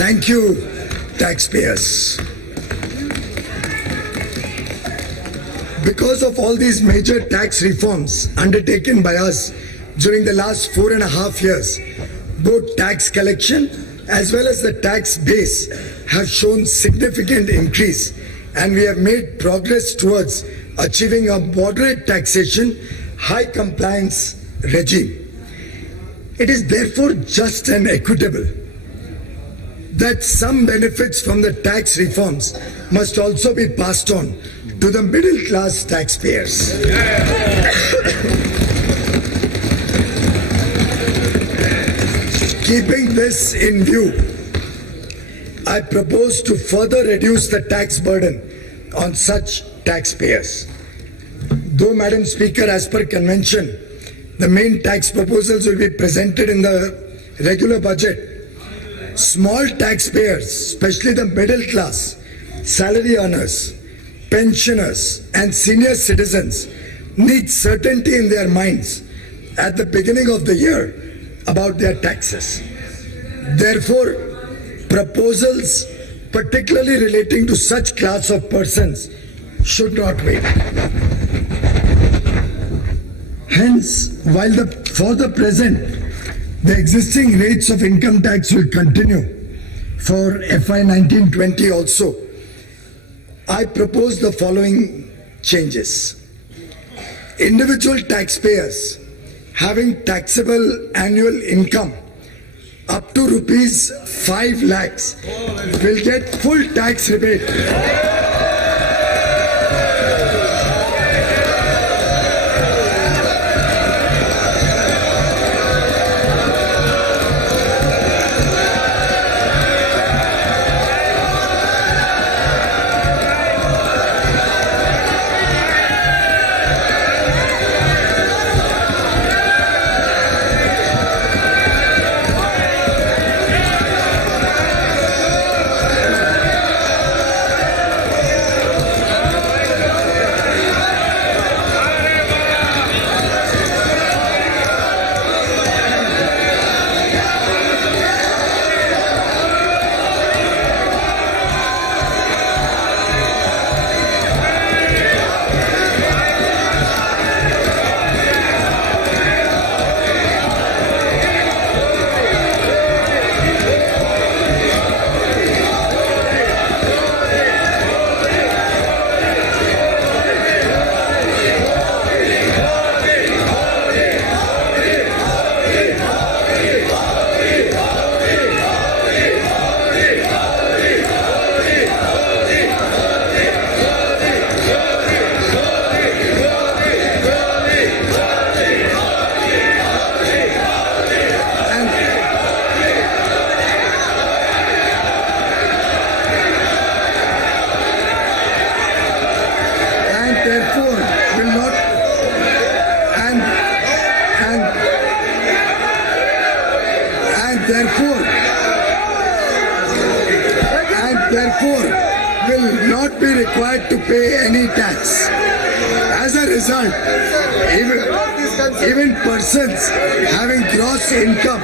Thank you, taxpayers. Because of all these major tax reforms undertaken by us during the last 4.5 years, both tax collection as well as the tax base have shown significant increase, and we have made progress towards achieving a moderate taxation, high compliance regime. It is therefore just and equitable that some benefits from the tax reforms must also be passed on to the middle class taxpayers. Keeping this in view, I propose to further reduce the tax burden on such taxpayers. Though, Madam Speaker, as per convention, the main tax proposals will be presented in the regular budget, small taxpayers, especially the middle class, salary earners, pensioners and senior citizens need certainty in their minds at the beginning of the year about their taxes. Therefore, proposals particularly relating to such class of persons should not wait. Hence, while for the present, the existing rates of income tax will continue for FY 19-20 also, I propose the following changes. Individual taxpayers having taxable annual income up to rupees 5 lakhs will get full tax rebate. Therefore will not be required to pay any tax. As a result, even persons having gross income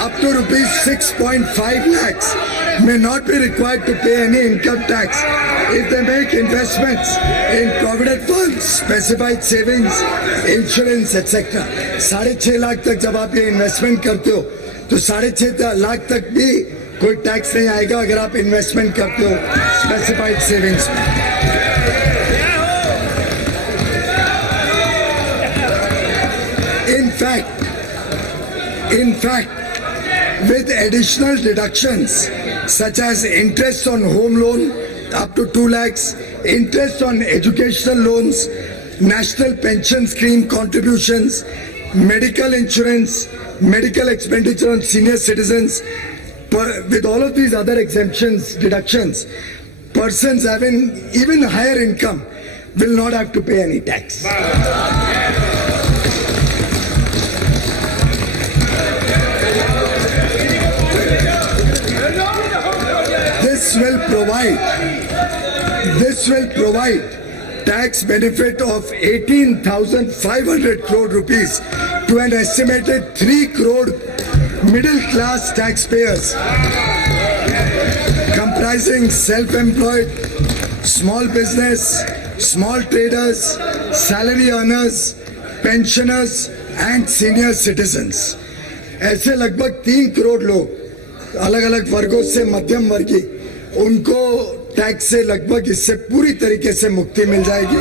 up to rupees 6.5 lakhs may not be required to pay any income tax if they make investments in provident funds, specified savings, insurance, etc. 6.5 lakh तक जब आप ये investment करते हो तो 6.5 लाख तक भी कोई टैक्स नहीं आएगा अगर आप इन्वेस्टमेंट करते हो स्पेसिफाइड सेविंग्स में. In fact, with additional deductions such as interest on home loan up to 2 lakhs, interest on educational loans, national pension scheme contributions, medical insurance, medical expenditure on senior citizens, with all of these other exemptions, deductions, persons having even higher income will not have to pay any tax. This will provide tax benefit of 18,500 crore rupees to an estimated 3 crore middle class taxpayers comprising self-employed, small business, small traders, salary earners, pensioners and senior citizens. ऐसे लगभग 3 करोड़ लोग अलग अलग वर्गों से मध्यम वर्गीय उनको टैक्स से लगभग इससे पूरी तरीके से मुक्ति मिल जाएगी.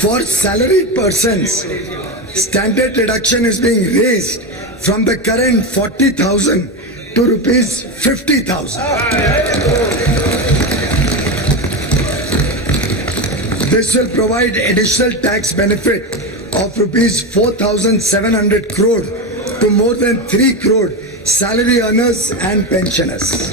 For salaried persons, standard deduction is being raised from the current 40,000 to rupees 50,000. This will provide additional tax benefit of rupees 4,700 crore to more than 3 crore salary earners and pensioners.